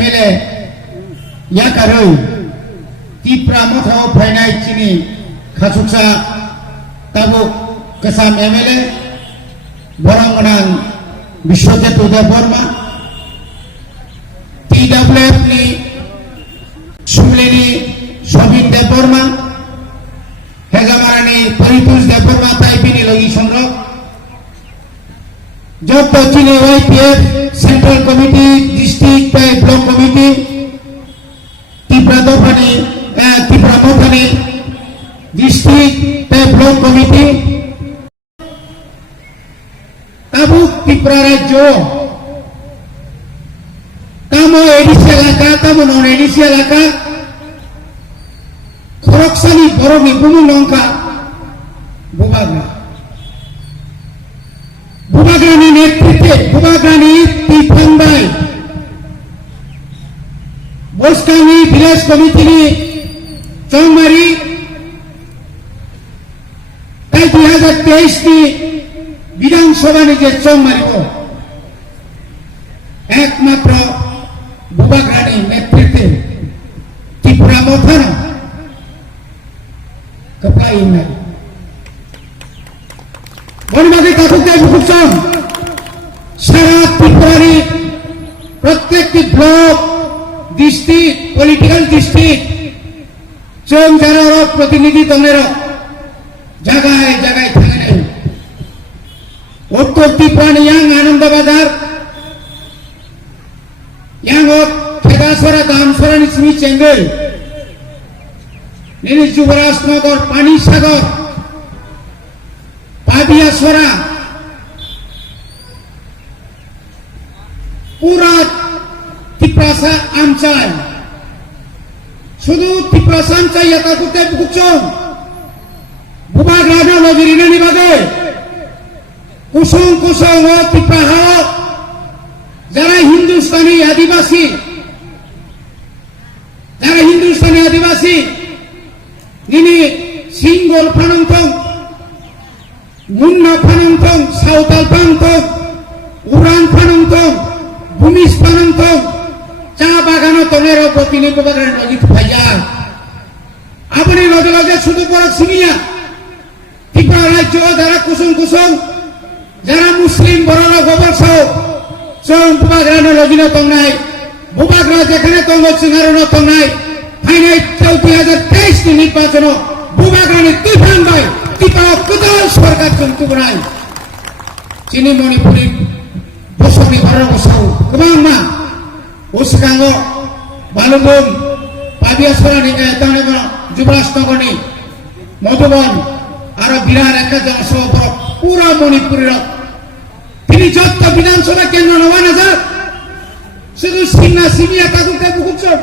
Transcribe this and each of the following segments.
MLA yakaroi tipra mothao phainai chini khasuksa tabuk kesam MLA borang menang Biswajit Uday Burma TWF ni Sumlini Sobin Deburma Hegamarani Paritus Deburma Taipini Logi Songrok Job Chini YPF Central Committee District Block Committee Tipradopani Tipramotani District Block Committee Tabuk Tiprarajo Tamo edisi laka, tamo non edisi laka Khoroksani Boromi Bumu Nongka Bubagra Bubagrani Netrite Bubagrani Tipandai Boskani Village Committee Chongmari Tai 2023 ni বিধানসভা নিজের চং মারিব একমাত্র বুবাগ্রানি নেতৃত্বে ত্রিপুরা মথান কপাই নাই বনবাদী কাকুকে বুঝছন সারা ত্রিপুরারি প্রত্যেকটি block district political district চং যারা প্রতিনিধি দলের জায়গায় জায়গায় থাকে নাই Uttar Tripura yang Ananda Bazar yang Kedaswara Damswara Nismi Chengal ini Jubaras Nagar Pani Sagar Pabiaswara Pura Tripura Amchal Sudu Tripura Amchal Yatakute Bukchong Bubagrana Logirina Nibage কুসুম কুসুম ও ত্রিপুরা যারা হিন্দুস্তানি আদিবাসী যিনি সিঙ্গল ফানন্তং মুন্না ফানন্তং সাঁওতাল ফানন্তং উরান ফানন্তং ভূমিজ ফানন্তং চা বাগান তলের প্রতিনিধি বাগান নজিত ভাইয়া আপনি লগে লগে শুধু পড়া সিমিয়া ত্রিপুরা রাজ্য যারা কুসুম কুসুম যারা মুসলিম বড়রা গোবর সহ চং বুবাগ্রানো লগিনো তংনাই বুবাগ্রা যেখানে তঙ্গ সিঙ্গারনো তংনাই ফাইনাই 2023 নি নির্বাচন বুবাগ্রানি তুফান বাই টিপা কুদল সরকার চংতু বনাই চিনি মণিপুরি বসনি বড় বসাও গোবাংমা ওসকাঙ্গ বালুবন পাবিয়াসরা নিকে তানে যুবরাজনগরনি মধুবন আর বিরাট একটা জনসভা পুরা মণিপুরের তিনি যত বিধানসভা কেন্দ্র 9000 শুধু সিন্না সিমিয়া কাকুকে বুকুচন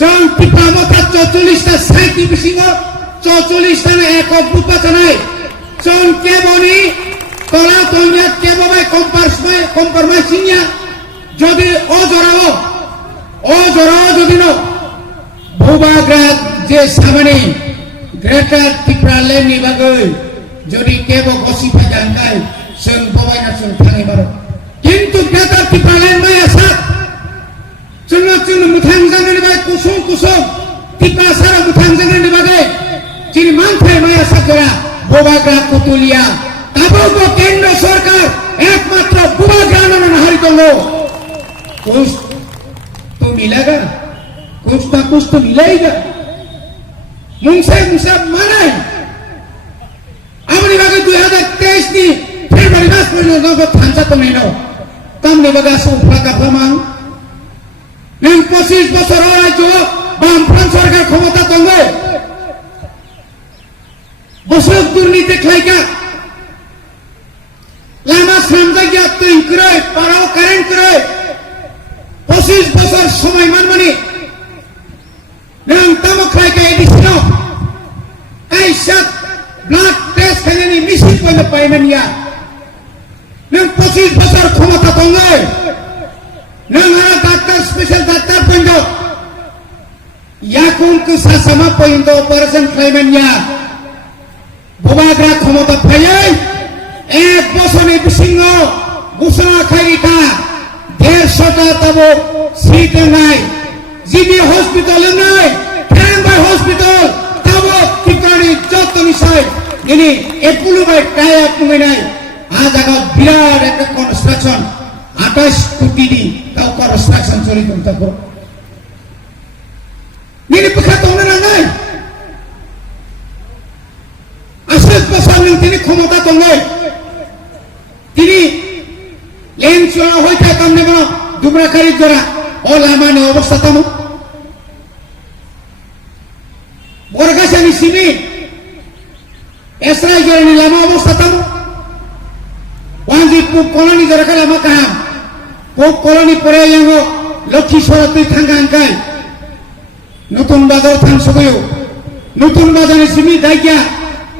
চং টিপামতা 44টা সাইটি বিসিং 44টা একক বুপাচনায় চং কেবনি তলা তন্যা কেববাই কম্পারমাইসিংয়া যদি অজরাও যদি ন ভূবাগ্রাত যে সামনে গ্রেটার ত্রিপুরা লেন নিবাগৈ যদি কেব গসি ফাজাঙ্গাই जों बबायना जों थाङै बारो किन्तु ग्रेटार त्रिपुरा লেন माय आसा जों मुथां जांगनि बाय कुसुम त्रिपुरा सारा मुथां जांगनि बागै जिनि मानथाय माय आसा करा बबाग्रा कुतुलिया ताबो केंद्र सरकार एकमात्र बुबाग्रा नाम हारि दङ कुछ तो मिलेगा कुछ ना कुछ तो मिलेगा मुंसे माने अपनी बागे 2023 ni Februari mas pernah kau thansa tu nino kam ni baga sumpah kapamang neng 25 বছর orang jo বামফ্রন্ট সরকার ক্ষমতা তঙ্গে বসক দুর্নীতি খাইকা লামা সামজাগিয়া তুই করে পারাও কারেন্ট করে 25 বছর সময় মানমানি neng tamu খাইকা এডিশন আইসাত ব্লাড টেস্ট খাইনি মিশিং করে পাইবেন ইয়া neng 25 বছর ক্ষমতা তঙ্গে neng ara doctor special doctor পইndo yakun ke sasama paindo operation claimant ya bubagra ক্ষমতা পাইয়ে এক বছরে বিসিংহ ঘোষণা খাইকা 150 kata tabo seat ngai GB hospital ngai Kerembai hospital tabo tikani joto misai ini epulu bai kaya mengenai ada biar ada construction atas kutini kau construction sorry kita bro ini pekat orang ngai asal pasal yang tini komota tongai tini lain cuma hoja kamne bono dubra kari jora o lama ne obostha tamu borgasani sini Esra jora ni lama obostha tamu wanji puk koloni jora kala makam puk koloni pore yang ho lokhi sorotui thangangkai nutun bazar thang sogoyo nutun bazar simi daigya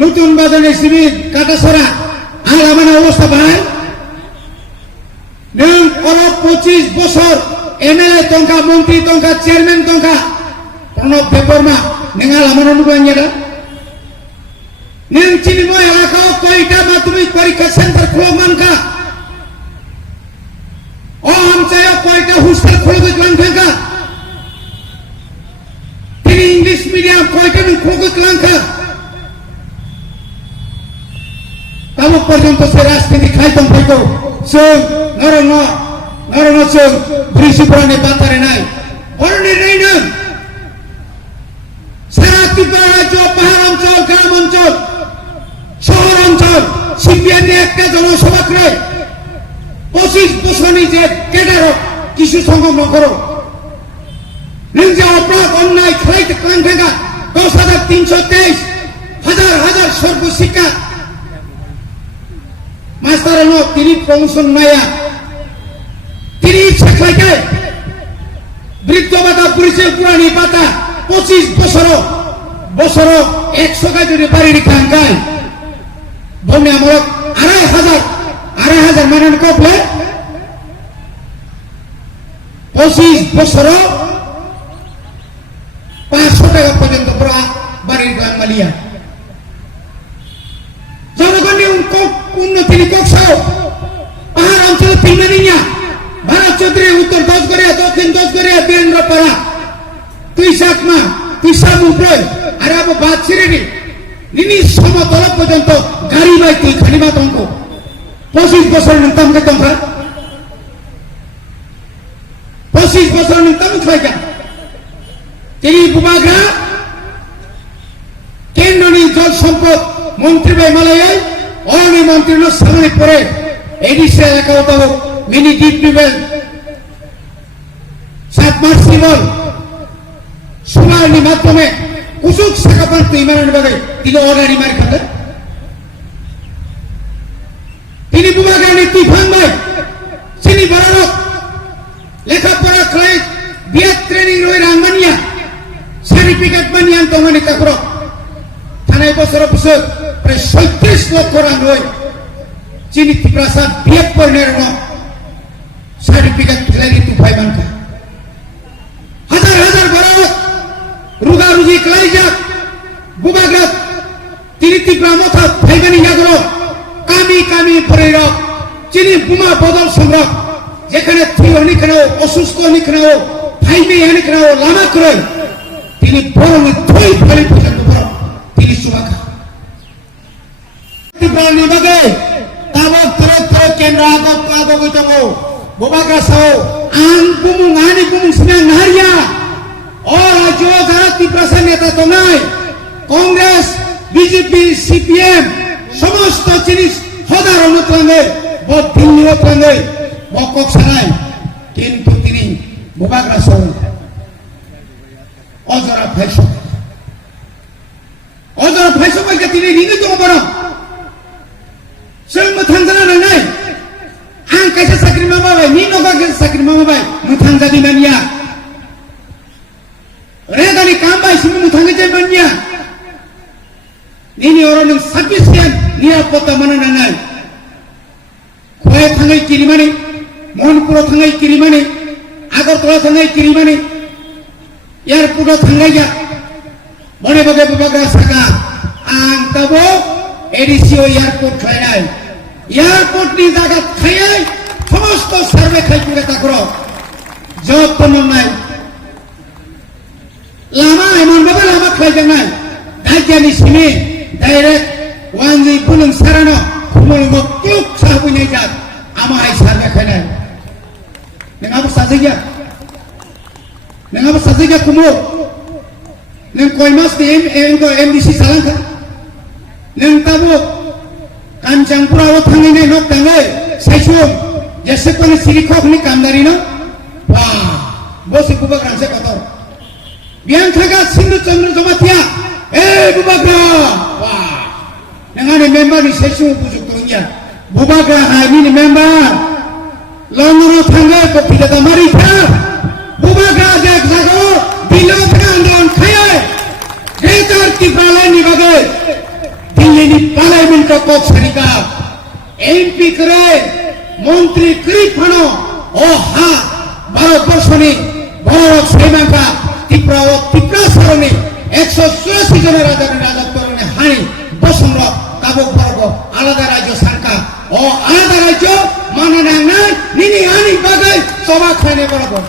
nutun bazar simi katasara lama ne obostha bhai neng orang 25 bosor MLA tongka menteri tongka chairman tongka Pranab Debbarma nengal amana nubannya dah neng cini mo elaka koita madhyamik parikha center khulman ka o amchaya koita hostel khulbe klan ka tini English medium koita nu khulbe klan ka kamu পর্যন্ত সে রাজনীতি খাইতাম খাইতো song নরঙ্গ song বৃষি পুরাণে বাতারে নাই অরণ্যে নেই না সারা ত্রিপুরা রাজ্য পাহাড় অঞ্চল গ্রাম অঞ্চল শহর অঞ্চল সিপিএম একটা জনসভা করে 25 বছর যে কেডার কিছু সংগম করো নিজে অপরাধ অন্যায় খাইতে ক্লান ভেঙা 10,323 হাজার হাজার সর্বশিক্ষা Master no tiri promotion naya tiri seklaike britto bata purise purani bata 25 bosoro 100 ka jodi bari dikangkai bome amok 2,500 manan kople 25 bosoro 500 টাকা পর্যন্ত পুরা বাড়ির গ্রাম মালিয়া জনগণ উন্নতির কৌশল পাহাড় অঞ্চল তিনমানিয়া ভারত চৌধুরী উত্তর 10 গড়িয়া দক্ষিণ 10 গড়িয়া বীরেন্দ্রপাড়া তুই সাকমা তুই সামুদ্রয় আর আবু বাদ ছিড়েনি নিনি সমতল পর্যন্ত গাড়ি বাই তুই খানিমা তঙ্ক 25 বছর নিতামকে তঙ্কা 25 বছর নিতাম খাইকা তিনি বুবাগ্রা কেন্দ্রনি জল সম্পদ মন্ত্রী বাই মালায়ায় অরণ্য মন্ত্রীর সামনে পড়ে এডিসি এলাকা হতো মিনি ডিপ টিউবওয়েল সাবমার্সিবল সোলারনি মাধ্যমে কুসুক শাখা পান্ত ইমানের বাগে তিনি অর্ডারি মারি খাতে তিনি বুবাগানি তুফান ভাই চিনি বারারক লেখাপড়া খাই বিয়ার ট্রেনিং রয়ে রাঙ্গানিয়া সার্টিফিকেট বানিয়ান তোমানি তাকর থানায় বছর অফিসর প্রায় 37 লক্ষ রান রয়ে চিনি ত্রিপ্রাসা বিয়ের পর্ণের সার্টিফিকেট ফেলারি তুফাই বানকা হাজার হাজার বারারক রুগারুজি ক্লাইজাক বুবাগ্রাত তিনি ত্রিপুরা মথা ফাইবানি জাগর কামি পরে রক চিনি বুমা বদল সংগ্রহ যেখানে থি অনিখানেও অসুস্থ অনিখানেও ফাইবে অনিখানেও লামা করে তিনি বড় থই ফেলি পর্যন্ত বড় তিনি সুবাখা ত্রিপুরা নিবাগে তাবক তরে কেন্দ্র আগত গইতামো বুবাগ্রা সাও আন বুমুং আনি বুমুং সিনা নারিয়া ও রাজ্য যারা ত্রিপুরা নেতা তো নাই কংগ্রেস বিজেপি সিপিএম সমস্ত জিনিস হদার অনুপ্রাণে দিল্লি অনুপ্রাণে বকক সারাই কিন্তু তিনি বুবাগ্রা সাও অজরা ফাইসো পাইকে তিনি নিগিত অবরম সেই মথানজানা নাই আং কাইসা চাকরি মামা ভাই নি নগা কাইসা চাকরি মামা ভাই মথানজাদি মানিয়া রেগানি কাম ভাই সিমি মথাঙ্গে যাই মানিয়া নিনি অরণ সাফিসিয়েন্ট নিরাপত্তা মানা নাই খয়ে থাঙ্গাই কিরিমানি মোহনপুর থাঙ্গাই কিরিমানি আগরতলা থাঙ্গাই কিরিমানি এয়ারপোর্ট থাঙ্গাইয়া মনে বগে বুবাগ্রা শাখা আং তাবো এডিসিও এয়ারপোর্ট খাই নাই এয়ারপোর্ট নি জায়গা খাইয়াই সমস্ত সার্ভে খাই করে তাকর যত্ন নাই lama emang bapak lama kerja nai kajian di sini direct wangi pulang sarana kumul ngok sah punya jat ama hai sana kena nengapa saja kumul neng koi mas di MDC salangka neng tabu kancang pura tangi nai nok tangai sejum jasa kau sirikok ni kamdari no wah bos ibu bak ranse kotor biang kagak sindu cendera jomatia bubagra wah dengan member di sesung pujuk tunya bubagra hari ini member longoro tangga ko tidak tamari ka bubagra jak jago bilo tangandon kaya getar ki balani bagai dilini parliament ko kok sarika MP करे मंत्री करी फनो ओ हा 12 বছরে বড় শ্রীলঙ্কা ত্রিপুরা সরণি 184 জনের রাজত্ব হানি বসন্ত কাবুক বর্গ আলাদা রাজ্য সরকার ও আলাদা রাজ্য মানে না নিনি আনি বাগাই সভা খানে বরাবর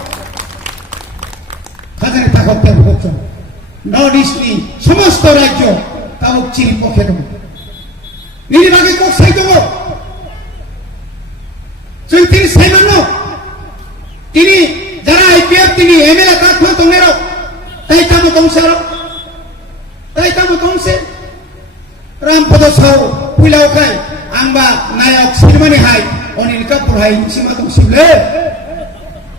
খাজানে থাকতে হচ্ছে নর্থ ইস্টনি সমস্ত রাজ্য কাবুক চিরি পক্ষে দেব নিনি বাগে কক সাই দেব তিনি সাইমান্য তিনি যারা আইপিএফ তিনি এমএলএ কাঠমো তোমরা তাই tamu tongse rampodo sau pulau kai angba nayak silmani hai onil kapur hai sima tong sible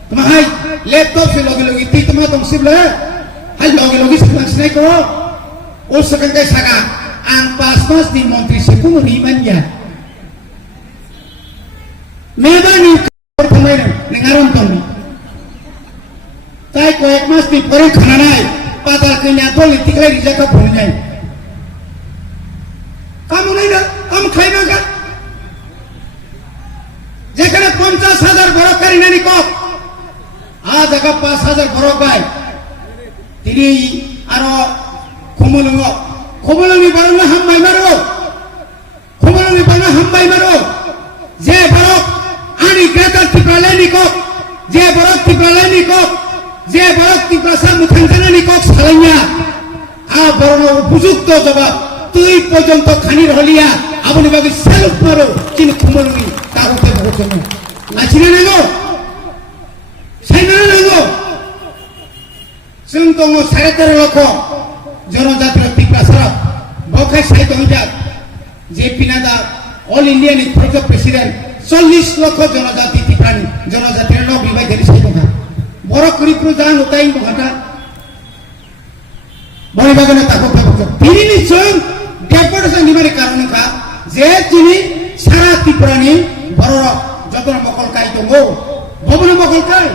tuma hai laptop se logi ti tuma tong sible hai logi silang snai ko o sakan kai saka ang pas di menteri sekung riman ya mebani pemain nengaron tong tai ko ek mas di pore khana nai patal kenya politik lagi jaga punya kamu नहीं ना हम खाइना का যেখানে 50,000 বড় করি নানি কপ আজ আগা 5,000 বড় গায় তিনি আরো খমলঙ্গি বড় হামবাই মারো যে বড় আনি গ্রেটার ত্রিপুরালানি কপ যে বড় ত্রিপুরালানি কপ যে বড় ত্রিপুরা মুখাঞ্জনানি কপ সালাইয়া আ বড় উপযুক্ত জবাব তুই পর্যন্ত খানির হলিয়া আপনি বাকি সেলফ মারো কিন্তু খুমলুনি তাহলে ভোজন নাচিনে নাগো সাইনা নাগো जों दङ 13.5 লক্ষ জনজাতির ত্রিপুরা সারা বখাই সাইত হইজাত জেপি নাদা অল ইন্ডিয়ানি প্রজেক্ট প্রেসিডেন্ট 40 লক্ষ জনজাতি ত্রিপুরানি জনজাতির ন বিভাগ দেরি সাইত না বড় করিপুর জান উতাই মহাটা বড় বাগানে তাকো থাকো তিনি নিশ্চয় ডেপুটেশন দিবারে কারণ কা যে তিনি সারা ত্রিপুরানি বড় যতন মকল কাই দङ ভবন মকল কাই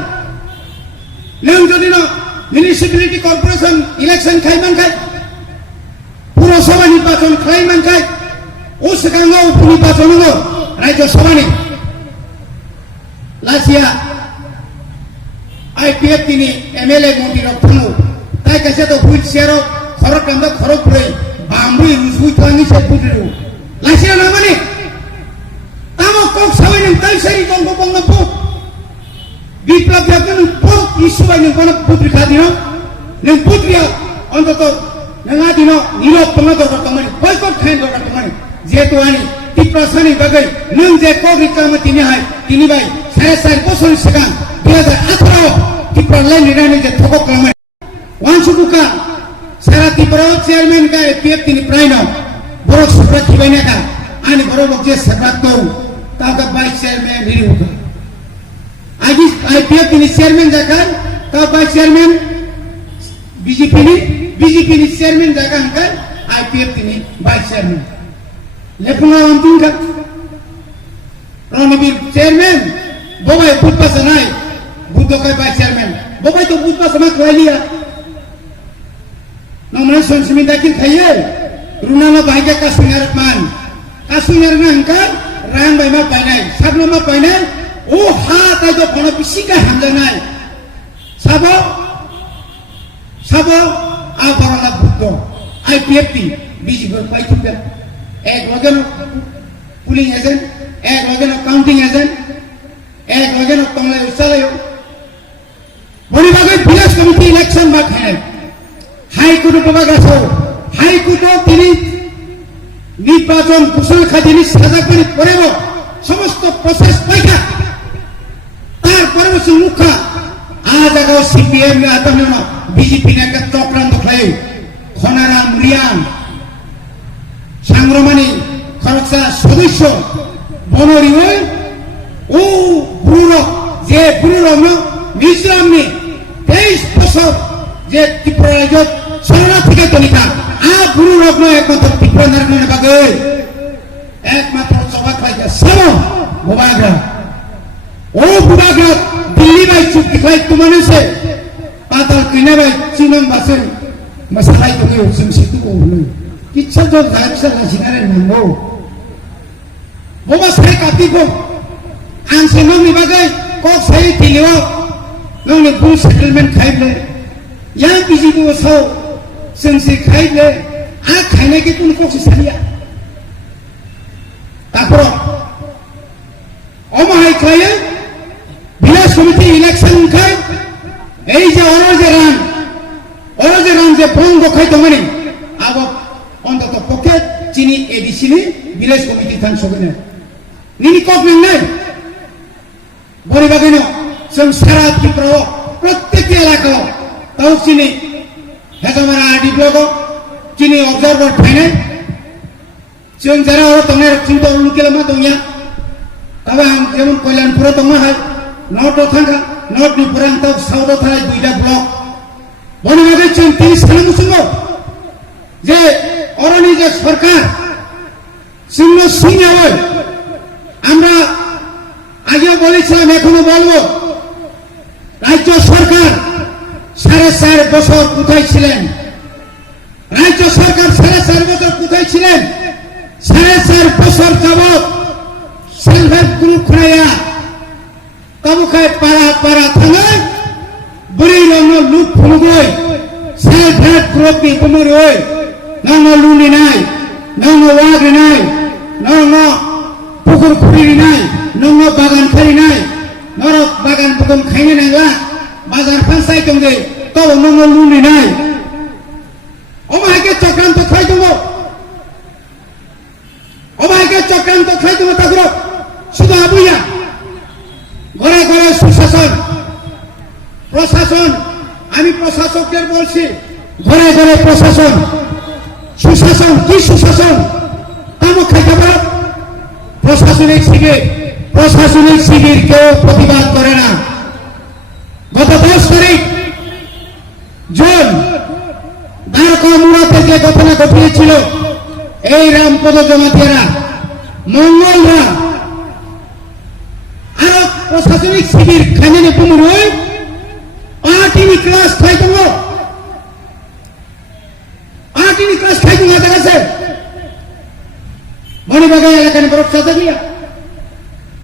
নং যদি ন মিউনিসিপ্যালিটি কর্পোরেশন ইলেকশন খাইমান খাই পুরসভা নির্বাচন খাইমান খাই ও সেখানে উপনির্বাচন রাজ্য সভানি লাসিয়া আইপিএফ তিনি এমএলএ মন্ত্রী রক্ষণ তাই কাছে তো হুইল চেয়ার খরক কান্দা খরক পড়ে বামুই রুসুই থাঙ্গি সে ফুটিরু লাসিয়া না মানে তামো কক সবাই নং তাই সারি বঙ্গ বঙ্গ বিপ্লব যখন পক ইস্যুবাই নং কোন পুত্রিকা দিন নং পুত্রিয়া অন্তত নঙা দিন নীরব তোমা দরকার তোমার বয়কট খাই দরকার তোমার যেহেতু আনি ত্রিপ্রাসানি বাগাই নং যে কক রিকাম তিনি হাই তিনি ভাই 4.5 বছর সিগাং 2018 ত্রিপুরা লাইন নিরানি যে থকক কামাই ওয়ানসুকুকা সারা ত্রিপুরা চেয়ারম্যান কা এপিএফ তিনি প্রায় ন বড় সুপ্রা খিবাইনা কা আনি বড় বকজে সেপাত তো কাকা ভাইস চেয়ারম্যান রিউ আজি আইপিএফ তিনি চেয়ারম্যান জাকান কা vice chairman BJP ni chairman জাকান কা আইপিএফ তিনি ভাইস চেয়ারম্যান লেপুনা অন্তিম কা রণবীর চেয়ারম্যান ববাই বুধপাস নাই বুদ্ধকাই ভাইস চেয়ারম্যান ববাই তো বুধপাস মা কইলিয়া nomor sonsimi dakil khaye runana bahaya kasunyar na angkat rang bai ma painai sabno ma painai o ha ta jo kono pisika hamjanai sabo a barala buddho IPFP BJP pai thupya ek logeno pulling agent ek logeno counting agent ek logeno tonglai usalayo election বা খায় হাইকোর্টে প্রভাগ আছে হাইকোর্টও তিনি নির্বাচন কুশল খাদিনী সাজা করে পরেও সমস্ত প্রসেস পাইকা তারপরে মুখা আজ আগাও সিপিএম বিজেপি একটা চক্রান্ত খাই খনারাম রিয়ান সাংগ্রমানি খরচা সদস্য বনরি ও বুড়ো যে বুড়ো মিজোরামনি 23 বছর যে ত্রিপুরা রাজ্য শরণার্থীকে তলিকা আর বুড়ো রত্ন একমাত্র ত্রিপুরা নারায়ণের বাগে একমাত্র সভা খাইছে সব বুবাগ্রা ও বুবাগ্রা দিল্লি বাই চুক্তি খাই তোমার সে পাতাল কিনে বাই চিনন বাসে মশালাই তোকে সিমসিতু হলো ইচ্ছা তো যাইছে লাসিনারে নামো boba sai katigo ang sino ni bagay ko sai tiliwa nong ni full settlement khaible yang biji bu so sengsi khaible a khaine ke kun ko salia tapor omahai khaya bila committee election khai ei je orojeran je bongo khai tomani abo অন্তত পক্ষে চিনি এডিসিনি village committee থান সগনে নিনি cock নাই বরিবাগেন जों সারা ত্রিপুরা প্রত্যেক এলাকা তাও চিনি হেতমারা আডি blog চিনি অবজারভার থাইনে जों যারা ও তংনে চিন্তা লুকেলমা দংয়া তবে আম যেমন কল্যাণপুর দংমা হয় নর্থ থাকা নর্থ নি পুরান তাও সাউথ থাই দুইটা ব্লক বরিবাগে 30 সালে মুসঙ্গ যে অরণি যে সরকার শূন্য সিংহ আমরা আগে বলেছিলাম এখনো বলবো রাজ্য সরকার 4.5 বছর কোথায় ছিলেন রাজ্য সরকার 4.5 বছর কোথায় ছিলেন 4.5 বছর যাবৎ সেলফ হেল্প গ্রুপ খুঁড়াইয়া তাবুকায় পাড়া পাড়া থানায় বুড়ি রঙ লুট ফুলগই সেলফ হেল্প গ্রুপ নি বুমুরই nang luni nai nang wagri nai nang pukur khuri nai nang bagan khari nai nang bagan bukum khaine nai la bazar pansai tongde to nang luni nai omai ke chokranto khai dobo omai ke chokranto khai dobo takro শুধু আবুইয়া ঘরে ঘরে সুশাসন প্রশাসন আমি প্রশাসকদের বলছি ঘরে ঘরে প্রশাসন সুশাসন কি সুশাসন তামুক খাইতে পারো প্রশাসনিক শিবির কেউ প্রতিবাদ করে না গত 10 তারিখ জুন দ্বারকামুড়াতে যে ঘটনা ঘটিয়েছিল এই রামপদ জমাতিয়ারা মঙ্গলরা আরো প্রশাসনিক শিবির খাইনে পুমুরই পার্টি ক্লাস খাইতে ini kelas kayu nggak ada kasih. Mana bagai akan berusaha dia.